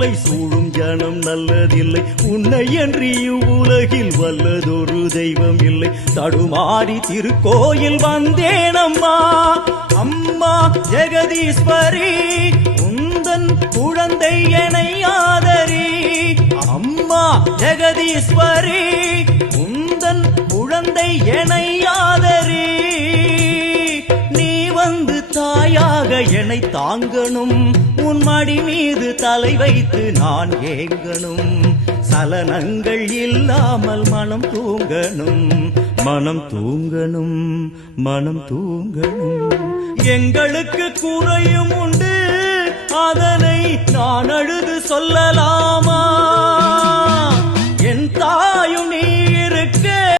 இல்லை சூழும் ஜனம் நல்லதில்லை உன்னை என்று இவ்வுலகில் வல்லதொரு தெய்வம் இல்லை தடுமாறி திருக்கோயில் வந்தேனம்மா அம்மா ஜெகதீஸ்வரி உந்தன் குழந்தை எனை ஆதரி அம்மா ஜெகதீஸ்வரி உந்தன் குழந்தை எனை ஆதரி நீ வந்து தாயாக என்னை தாங்கணும் உன் மடி மீது தலை வைத்து நான் ஏங்கணும் சலனங்கள் இல்லாமல் மனம் தூங்கணும் மனம் தூங்கணும் மனம் தூங்கணும் எங்களுக்கு குறையும் உண்டு அதனை நான் அழுது சொல்லலாமா என் தாயும்